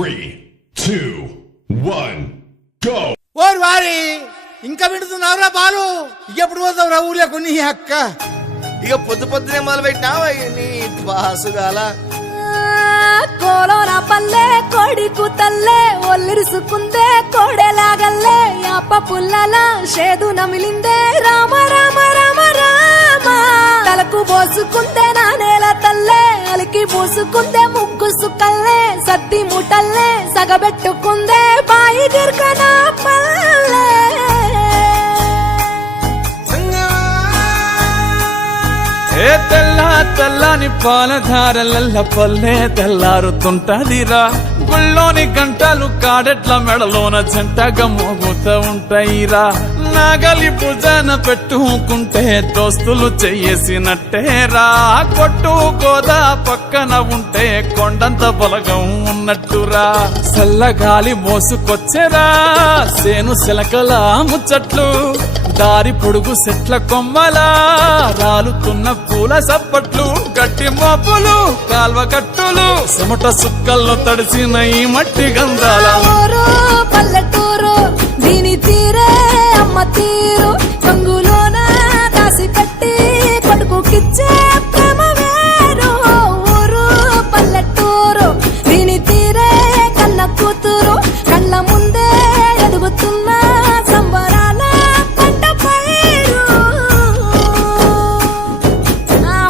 3, 2, 1, go! ఓరు వారి ఇంకా వింటున్నావురా బాలు, ఎప్పుడు పోతావురా ఊర్లో కొన్ని అక్క? ఇక పొద్దునే మొదలు పెట్టినావా నీ బాసుగాల? కోలోన పల్లె కొడికు తల్లే ఒల్లిరుసుకుందే కోడెలాగల్లే యాప పుల్లల షేదు నమిలిందే రామ రామ రామ రామ తలకు పోసుకుందే నా నేల తల్లే అలికి పూసుకుందే ముగ్గు సుక్కల్లే సద్ది ముటల్లే సగబెట్టుకుందే బాయి గిర్కన పల్లె ఏ తెల్ల తెల్లని పాలధారలల్ల పల్లె తెల్లారుతుంటదిరా గుళ్ళోని గంటలు కాడెట్ల మెడలోన జంటగా మోగుతూ ఉంటాయిరా నాగలి భుజాన పెట్టుకుంటే దోస్తులు చెయ్యేసినట్టేరా కొట్టు గోదా పక్కన ఉంటే కొండంత బలగం ఉన్నట్టురా చల్లగాలి మోసుకొచ్చేరా సేను శిలకల ముచ్చట్లు దారి పొడుగు చెట్ల కొమ్మలా రాలుతున్న పూల సప్పట్లు గట్టి మోపులు కాల్వ కట్టులు చెమట సుక్కల్లో తడిసిన ఈ మట్టి గంధాల పల్లెటూరు దీని తీరే అమ్మ తీరు కంగులోన దాసి కట్టి కొడుకుకిచ్చే ప్రేమ వేరు ఊరు పల్లెటూరు దీని తీరే కన్న కూతురు కళ్ళ ముందే ఎదుగుతున్న సంబరాల పంట పైరు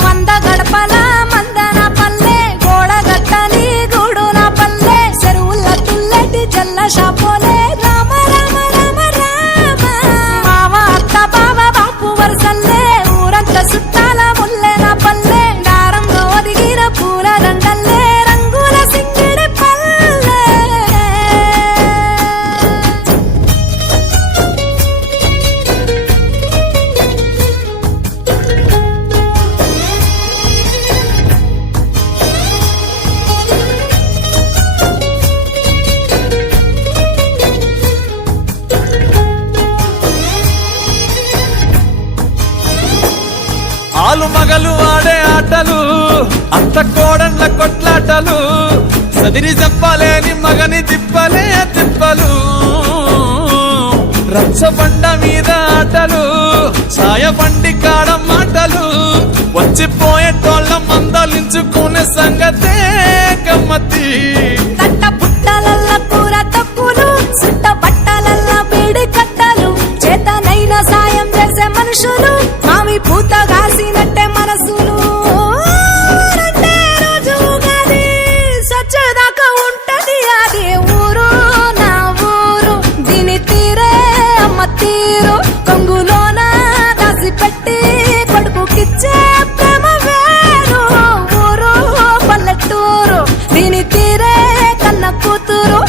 వంద గడపల మందన పల్లె గోడ గట్టని గూడు నా పల్లె చెరువుల తుల్లటి జల్ల షాపోలే రామ రామ రామ రామ మామ అత్త బావ బాపు వరసల్లే ఊరంత సుట్టాల ముల్లె నా పల్లె దారంలో ఒదిగిన పూల దండల్లే రంగుల సింగిడి పల్లె ఆలు మగలు ఆడే ఆటలు అంత కోడన్ల కొట్లాటలు సదిరి చెప్పలేని మగని తిప్పలే తిప్పలు రచ్చబండ మీద ఆటలు ఛాయబండి కాడ మాటలు వచ్చిపోయేటోళ్ళ మందలించుకునే సంగతే గమ్మతి కట్ట పుట్టలల్ల కూర తక్కులు సుట్ట బట్టలల్ల బీడి కట్టలు చేతనైన సాయం చేసే మనుషులు మామి పూత కాసినట్టే మనసులు రెండే రోజు ఉగాది సచ్చేదాకా ఉంటది అది ఊరు నా ఊరు దీని తీరే అమ్మ తీరు కొంగులోన దాసి పెట్టి కొడుకుకిచ్చే ప్రేమ వేరు ఊరు పల్లెటూరు దీని తీరే కన్న కూతురు